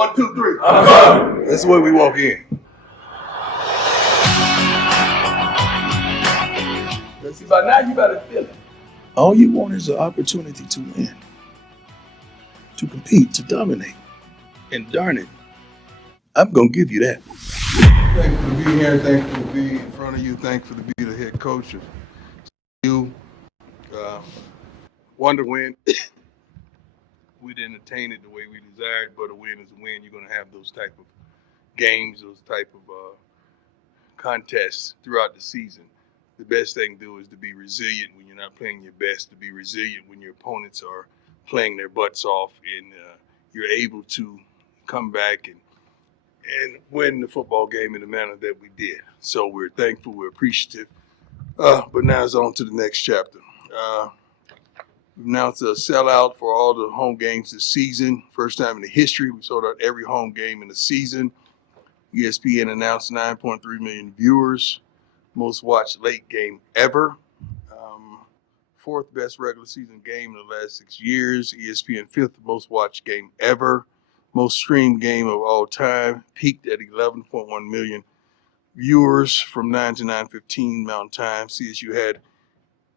1, 2, 3. That's the way we walk in. See, by now you got to feel it. All you want is an opportunity to win, to compete, to dominate. And darn it, I'm going to give you that. Thankful to be here. Thankful to be in front of you. Thankful to be the head coach of you. Wonder when we didn't attain it the way we desired, but a win is a win. You're going to have those type of games, those type of contests throughout the season. The best thing to do is to be resilient when you're not playing your best, to be resilient when your opponents are playing their butts off, and you're able to come back and win the football game in the manner that we did. So we're thankful, we're appreciative. But now it's on to the next chapter. We've announced a sellout for all the home games this season. First time in the history, we sold out every home game in the season. ESPN announced 9.3 million viewers, most watched late game ever. Fourth best regular season game in the last 6 years. ESPN fifth most watched game ever. Most streamed game of all time. Peaked at 11.1 million viewers from 9 to 9:15 Mountain Time. CSU had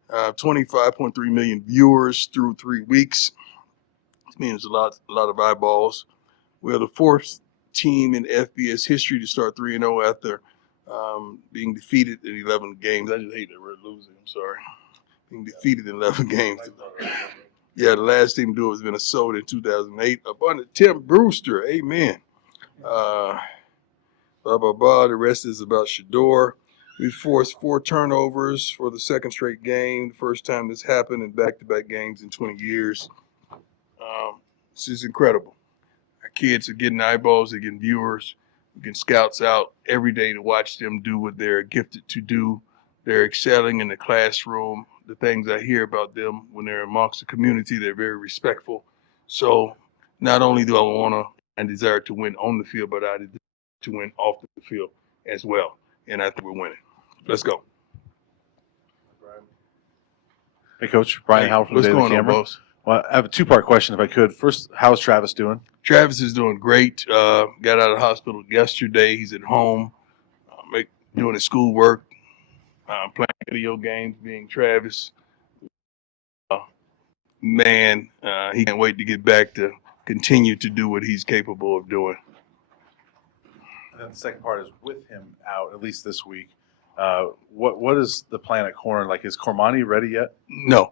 25.3 million viewers through 3 weeks. This means a lot of eyeballs. We're the fourth team in FBS history to start 3-0 after being defeated in 11 games. I just hate that we're losing. I'm sorry. Being defeated in 11 games. Yeah, the last team to do it was Minnesota in 2008 up under Tim Brewster. Amen. Blah, blah, blah. The rest is about Shedeur. We forced 4 turnovers for the second straight game. The first time this happened in back-to-back games in 20 years. This is incredible. Our kids are getting eyeballs, they're getting viewers. We get scouts out every day to watch them do what they're gifted to do. They're excelling in the classroom. The things I hear about them when they're amongst the community, they're very respectful. So not only do I want to and desire to win on the field, but I desire to win off the field as well. And I think we're winning. Let's go. Hey, Coach. Brian Howard from the Daily Camera. Boss? Well, I have a 2-part question, if I could. First, how's Travis doing? Travis is doing great. Got out of the hospital yesterday. He's at home, doing his schoolwork, playing video games, being Travis. He can't wait to get back to continue to do what he's capable of doing. And then the second part is with him out, at least this week. What is the plan at corner? Like, is Cormani ready yet? No.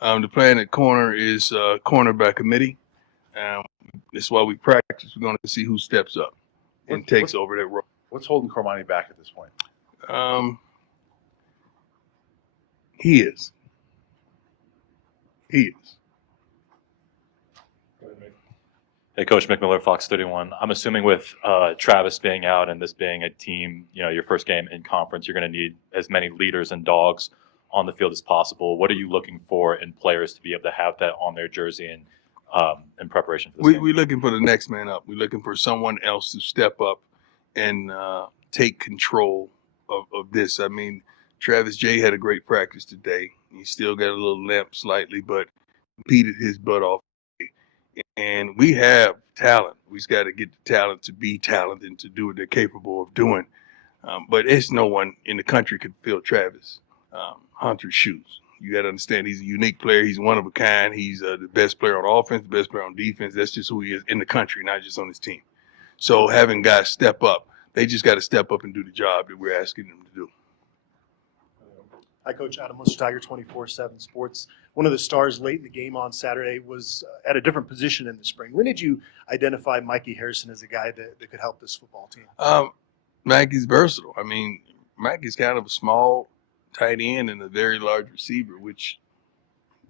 The plan at corner is corner by committee. That's why we practice. We're going to see who steps up and takes over that role. What's holding Cormani back at this point? He is. Hey, Coach Mick Miller, Fox 31. I'm assuming with Travis being out and this being a team, your first game in conference, you're going to need as many leaders and dogs on the field as possible. What are you looking for in players to be able to have that on their jersey and in preparation for this game? We're looking for the next man up. We're looking for someone else to step up and take control of this. I mean, Travis J had a great practice today. He still got a little limp slightly, but competed his butt off. And we have talent. We just got to get the talent to be talented and to do what they're capable of doing. But there's no one in the country could fill Travis Hunter's shoes. You got to understand he's a unique player. He's one of a kind. He's the best player on offense, the best player on defense. That's just who he is in the country, not just on his team. So having guys step up, they just got to step up and do the job that we're asking them to do. Hi, Coach. Adam Lister, Tiger 24/7 Sports. One of the stars late in the game on Saturday was at a different position in the spring. When did you identify Mikey Harrison as a guy that could help this football team? Mikey's versatile. I mean, Mikey's kind of a small tight end and a very large receiver, which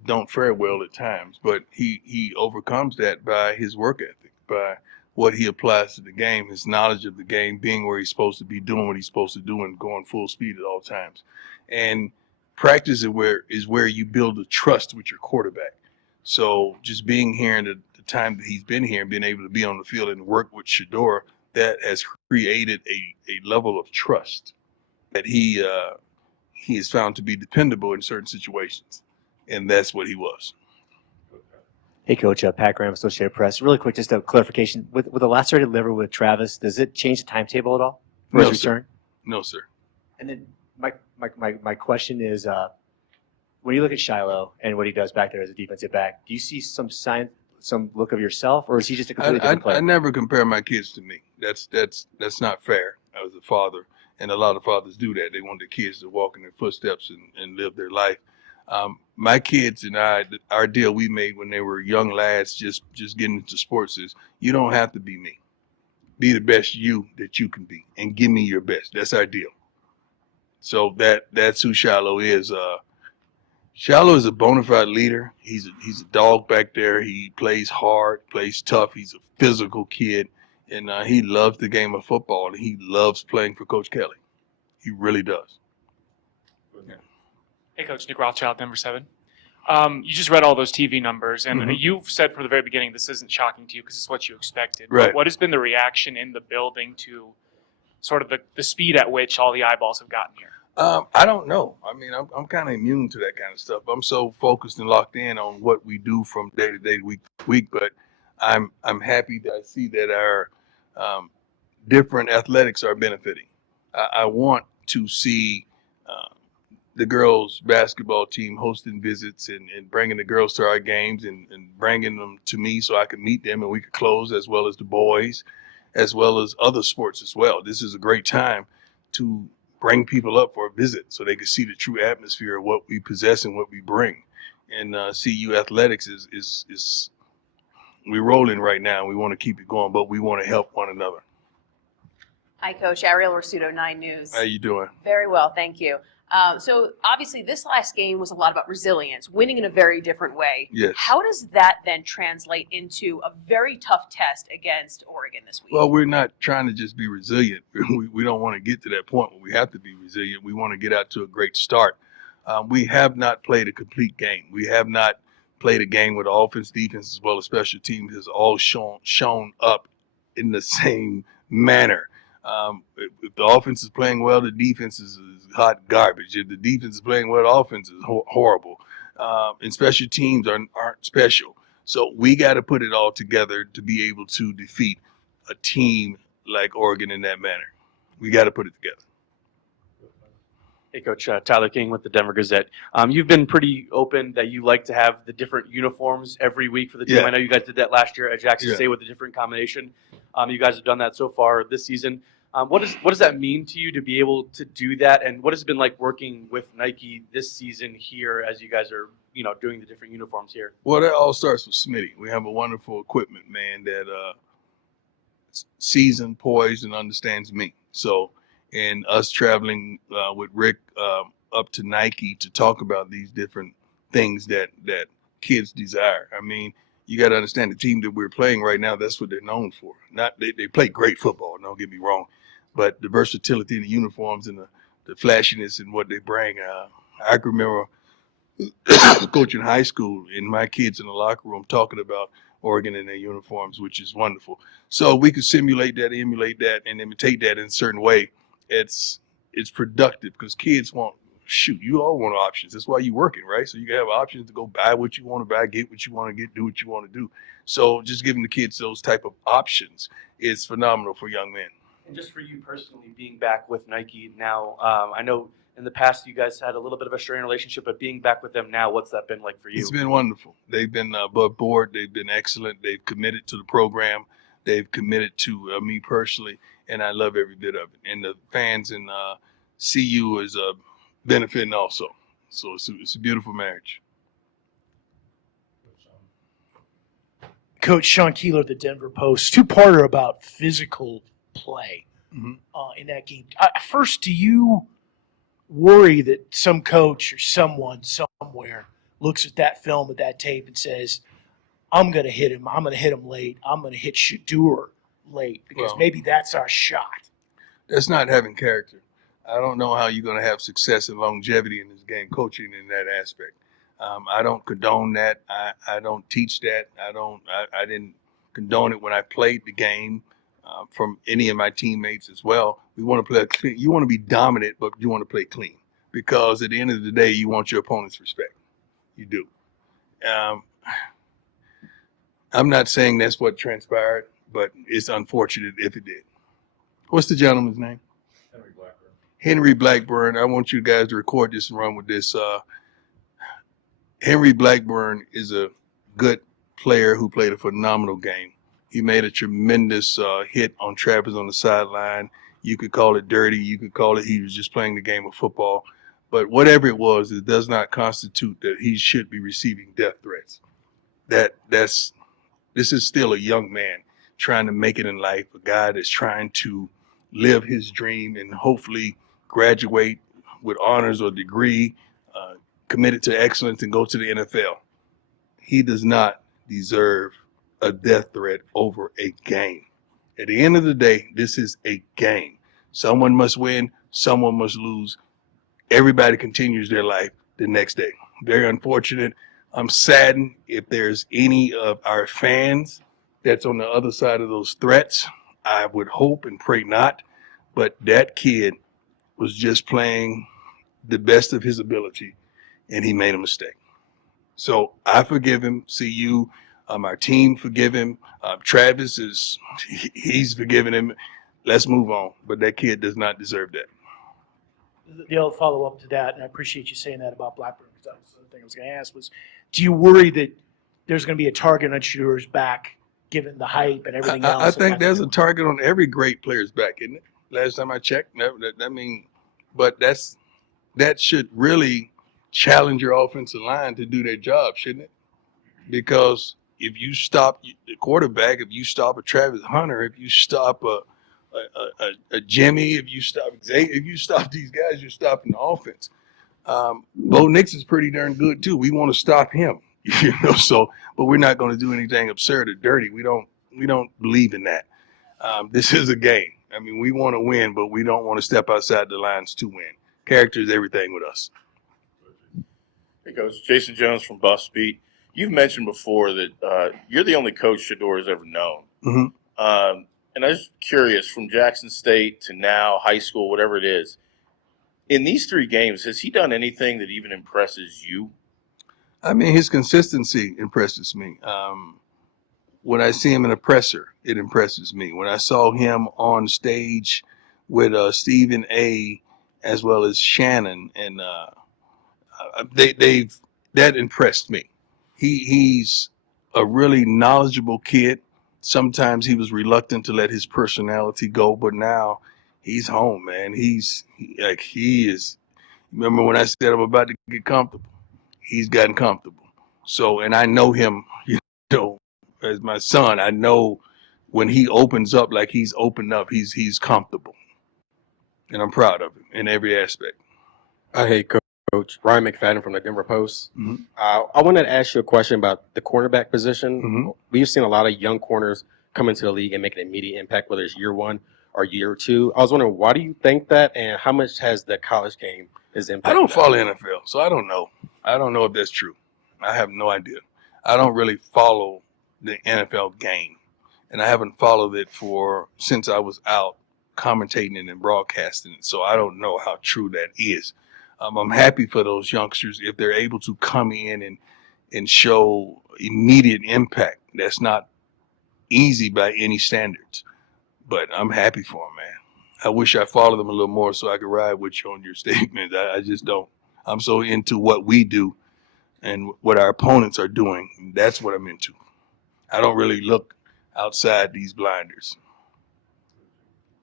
don't fare well at times. But he overcomes that by his work ethic, by what he applies to the game, his knowledge of the game, being where he's supposed to be, doing what he's supposed to do, and going full speed at all times. And practice is where you build a trust with your quarterback. So just being here in the time that he's been here and being able to be on the field and work with Shedeur, that has created a level of trust that he is found to be dependable in certain situations. And that's what he was. Hey, Coach, Pat Graham, Associated Press. Really quick, just a clarification. With the lacerated liver with Travis, does it change the timetable at all for No, his sir. return? No, sir. And then my question is, when you look at Shiloh and what he does back there as a defensive back, do you see some sign, some look of yourself, or is he just a completely different player? I never compare my kids to me. That's not fair as a father, and a lot of fathers do that. They want their kids to walk in their footsteps and live their life. My kids and I, our deal we made when they were young lads, just getting into sports is you don't have to be me. Be the best you that you can be, and give me your best. That's our deal. So that's who Shiloh is. Shiloh is a bona fide leader. He's a dog back there. He plays hard, plays tough. He's a physical kid, and he loves the game of football. And he loves playing for Coach Kelly. He really does. Hey, Coach, Nick Rothschild, Denver 7. You just read all those TV numbers, and Mhm. you've said from the very beginning this isn't shocking to you because it's what you expected. Right. But what has been the reaction in the building to sort of the speed at which all the eyeballs have gotten here? I don't know. I mean, I'm kind of immune to that kind of stuff. I'm so focused and locked in on what we do from day to day, week to week. But I'm happy that I see that our different athletics are benefiting. I want to see the girls basketball team hosting visits and bringing the girls to our games and bringing them to me so I can meet them and we could close, as well as the boys, as well as other sports as well. This is a great time to bring people up for a visit so they can see the true atmosphere of what we possess and what we bring. And CU athletics is we're rolling right now. We want to keep it going, but we want to help one another. Hi, Coach. Ariel Rossuto, 9 News. How you doing? Very well, thank you. So obviously this last game was a lot about resilience, winning in a very different way. Yes. How does that then translate into a very tough test against Oregon this week? Well, we're not trying to just be resilient. We don't want to get to that point where we have to be resilient. We want to get out to a great start. We have not played a complete game. We have not played a game where the offense, defense, as well as special teams has all shown up in the same manner. If the offense is playing well, the defense is hot garbage. If the defense is playing well, the offense is horrible. And special teams aren't special. So we got to put it all together to be able to defeat a team like Oregon in that manner. We got to put it together. Hey, Coach, Tyler King with the Denver Gazette. You've been pretty open that you like to have the different uniforms every week for the team. Yeah. I know you guys did that last year at Jackson Yeah. State with a different combination. You guys have done that so far this season. What does that mean to you to be able to do that? And what has it been like working with Nike this season here as you guys are, doing the different uniforms here? Well, that all starts with Smitty. We have a wonderful equipment man that seasoned, poised, and understands me. So, and us traveling with Rick up to Nike to talk about these different things that kids desire. I mean, you got to understand the team that we're playing right now, that's what they're known for. Not they play great football, don't get me wrong, but the versatility in the uniforms and the flashiness and what they bring. I can remember coaching high school and my kids in the locker room talking about Oregon in their uniforms, which is wonderful. So we could simulate that, emulate that, and imitate that in a certain way. It's productive because kids want, you all want options. That's why you're working, right? So you can have options to go buy what you want to buy, get what you want to get, do what you want to do. So just giving the kids those type of options is phenomenal for young men. And just for you personally, being back with Nike now, I know in the past you guys had a little bit of a strained relationship, but being back with them now, what's that been like for you? It's been wonderful. They've been above board. They've been excellent. They've committed to the program. They've committed to me personally, and I love every bit of it. And the fans in CU is benefiting also. So it's a beautiful marriage. Coach Sean Keeler of the Denver Post, two-parter about physical play Mhm. In that game. First, do you worry that some coach or someone somewhere looks at that film, at that tape, and says, I'm going to hit him. I'm going to hit him late. I'm going to hit Shedeur late because Well, maybe that's our shot. That's not having character. I don't know how you're going to have success and longevity in this game coaching in that aspect. I don't condone that. I don't teach that. I didn't condone it when I played the game from any of my teammates as well. We want to play clean. You want to be dominant, but you want to play clean because at the end of the day, you want your opponent's respect. You do. I'm not saying that's what transpired, but it's unfortunate if it did. What's the gentleman's name? Henry Blackburn. Henry Blackburn. I want you guys to record this and run with this. Henry Blackburn is a good player who played a phenomenal game. He made a tremendous hit on Travis on the sideline. You could call it dirty. You could call it he was just playing the game of football. But whatever it was, it does not constitute that he should be receiving death threats. This is still a young man trying to make it in life, a guy that's trying to live his dream and hopefully graduate with honors or degree, committed to excellence and go to the NFL. He does not deserve a death threat over a game. At the end of the day, this is a game. Someone must win, someone must lose. Everybody continues their life the next day. Very unfortunate. I'm saddened if there's any of our fans that's on the other side of those threats. I would hope and pray not, but that kid was just playing the best of his ability, and he made a mistake. So I forgive him. See you. Our team forgive him. Travis he's forgiven him. Let's move on. But that kid does not deserve that. The other follow-up to that, and I appreciate you saying that about Blackburn, because that was the thing I was going to ask, was do you worry that there's going to be a target on Shedeur's back given the hype and everything else? I think there's a target on every great player's back, isn't it? Last time I checked, but that should really challenge your offensive line to do their job, shouldn't it? Because if you stop the quarterback, if you stop a Travis Hunter, if you stop a Jimmy, if you stop Xavier, if you stop these guys, you're stopping the offense. Bo Nix is pretty darn good too. We want to stop him, but we're not going to do anything absurd or dirty. We don't believe in that. This is a game. I mean, we want to win, but we don't want to step outside the lines to win. Character is everything with us. Hey, Coach. Jason Jones from Buff Beat. You've mentioned before that you're the only coach Shedeur has ever known. Mm-hmm. And I was curious, from Jackson State to now, high school, whatever it is, in these 3 games, has he done anything that even impresses you? I mean, his consistency impresses me. When I see him in a presser, it impresses me. When I saw him on stage with Stephen A. as well as Shannon, and that impressed me. He's a really knowledgeable kid. Sometimes he was reluctant to let his personality go, but now he's home, man. He is. Remember when I said I'm about to get comfortable? He's gotten comfortable. So, and I know him, as my son. I know when he opens up like he's opened up, he's comfortable, and I'm proud of him in every aspect. Hey, Coach. Ryan McFadden from the Denver Post. Mhm. I wanted to ask you a question about the cornerback position. Mhm. We've seen a lot of young corners come into the league and make an immediate impact, whether it's year 1 or year 2. I was wondering, why do you think that, and how much has the college game impacted? I don't follow NFL, so I don't know. I don't know if that's true. I have no idea. I don't really follow the NFL game, and I haven't followed it since I was out commentating it and broadcasting it. So I don't know how true that is. I'm happy for those youngsters if they're able to come in and show immediate impact. That's not easy by any standards, but I'm happy for them, man. I wish I followed them a little more so I could ride with you on your statements. I just don't. I'm so into what we do and what our opponents are doing. That's what I'm into. I don't really look outside these blinders.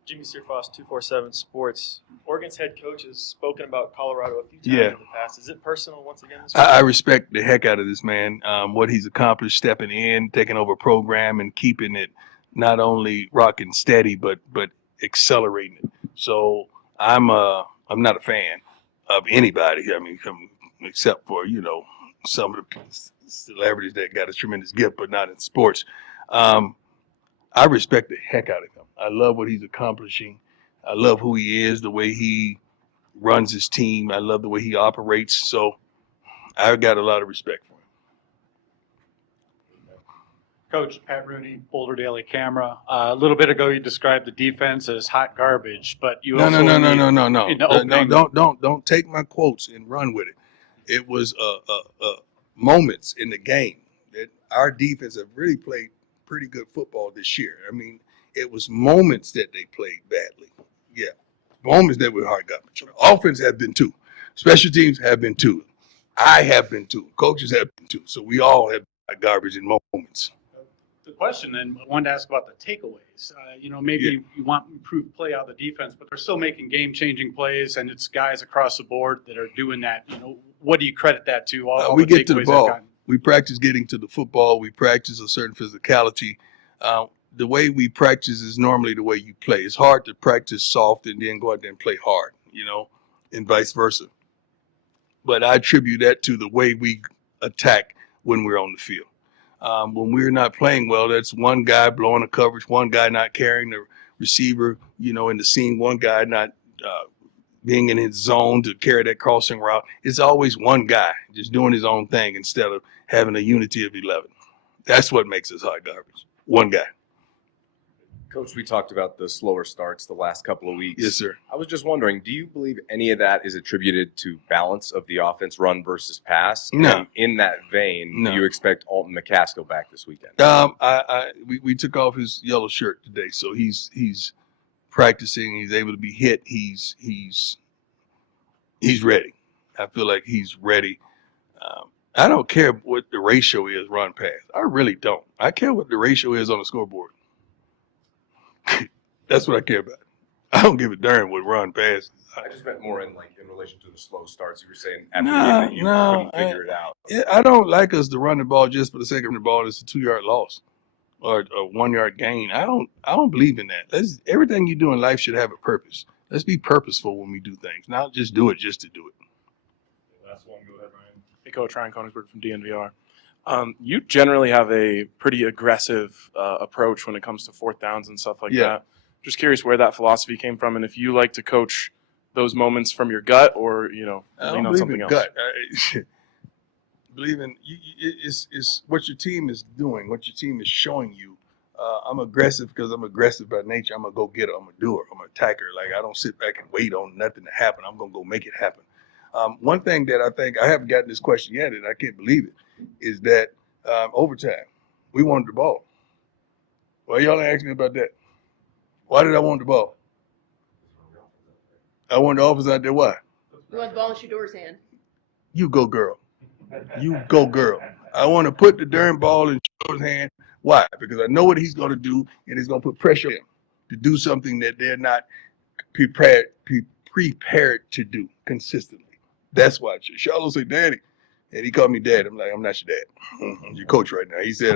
Jimmy Searfoss, 247 Sports. Oregon's head coach has spoken about Colorado a few times Yeah. in the past. Is it personal once again this week? I respect the heck out of this man, what he's accomplished, stepping in, taking over a program, and keeping it not only rocking steady, but accelerating it. So I'm not a fan of anybody. I mean, except for some of the celebrities that got a tremendous gift, but not in sports. I respect the heck out of him. I love what he's accomplishing. I love who he is, the way he runs his team. I love the way he operates. So I've got a lot of respect for him. Coach Pat Rooney, Boulder Daily Camera. A little bit ago, you described the defense as hot garbage, but you No. also Don't take my quotes and run with it. It was moments in the game that our defense have really played pretty good football this year. I mean, it was moments that they played badly. Yeah, moments that were hard garbage. Offense have been too. Special teams have been too. I have been too. Coaches have been too. So we all have garbage in moments. The question then, I wanted to ask about the takeaways. Maybe you want improved play out of the defense, but they're still making game-changing plays, and it's guys across the board that are doing that. What do you credit that to? All We the get to the takeaways ball. they've gotten? We practice getting to the football. We practice a certain physicality. The way we practice is normally the way you play. It's hard to practice soft and then go out there and play hard, and vice versa. But I attribute that to the way we attack when we're on the field. When we're not playing well, that's one guy blowing the coverage, one guy not carrying the receiver, in the seam, one guy not being in his zone to carry that crossing route. It's always one guy just doing his own thing instead of having a unity of 11. That's what makes us hot garbage. One guy. Coach, we talked about the slower starts the last couple of weeks. Yes, sir. I was just wondering, do you believe any of that is attributed to balance of the offense, run versus pass? No. And in that vein, No. do you expect Alton McCaskill back this weekend? We took off his yellow shirt today, so he's practicing. He's able to be hit. He's ready. I feel like he's ready. I don't care what the ratio is run pass. I really don't. I care what the ratio is on the scoreboard. That's what I care about. I don't give a darn what run pass. I just meant more in relation to the slow starts. You were saying after the game that you couldn't figure it out. I don't like us to run the ball just for the sake of the ball. It's a 2-yard loss or a 1-yard gain. I don't believe in that. Everything you do in life should have a purpose. Let's be purposeful when we do things, not just do it just to do it. Last one, go ahead, Ryan. Hey, Coach, Ryan Koenigsberg from DNVR. You generally have a pretty aggressive approach when it comes to fourth downs and stuff like that. Just curious where that philosophy came from, and if you like to coach those moments from your gut, or I don't lean on believe something in else. gut. Believe in it's what your team is doing, what your team is showing you. I'm aggressive because I'm aggressive by nature. I'm a go getter. I'm a doer. I'm an attacker. Like I don't sit back and wait on nothing to happen. I'm gonna go make it happen. One thing that I think I haven't gotten this question yet, and I can't believe it, is that overtime we wanted the ball. Well, y'all ain't asking me about that. Why did I want the ball? I wanted the offense out there. Why? You want the ball in Shedeur's hand. You go, girl. You go, girl. I want to put the darn ball in Shedeur's hand. Why? Because I know what he's going to do, and it's going to put pressure on him to do something that they're not prepared to do consistently. That's why. Charlotte said, "Daddy," and he called me Dad. I'm like, "I'm not your dad. I'm your coach right now." He said,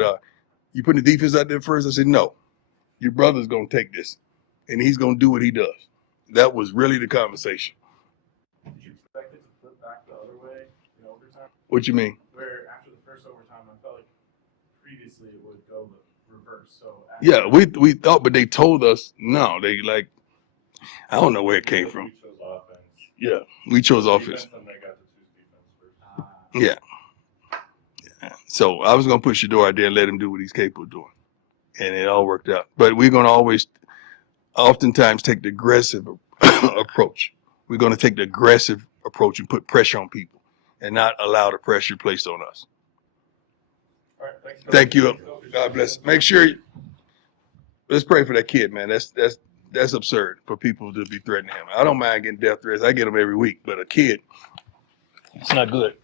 "You putting the defense out there first?" I said, "No. Your brother's going to take this, and he's going to do what he does." That was really the conversation. Did you expect it to flip back the other way in overtime? What you mean? Where after the first overtime, I felt like previously it would go the reverse. So Yeah, we thought, but they told us no. They I don't know where it came from. chose offense. Yeah, we chose offense. Defense, and they got to choose defense first. Yeah. So I was going to put Shedeur out there and let him do what he's capable of doing. And it all worked out. But we're going to oftentimes take the aggressive approach. We're going to take the aggressive approach and put pressure on people and not allow the pressure placed on us. All right, thanks. Thank you. God bless. Make sure let's pray for that kid, man. That's absurd for people to be threatening him. I don't mind getting death threats. I get them every week. But a kid, it's not good.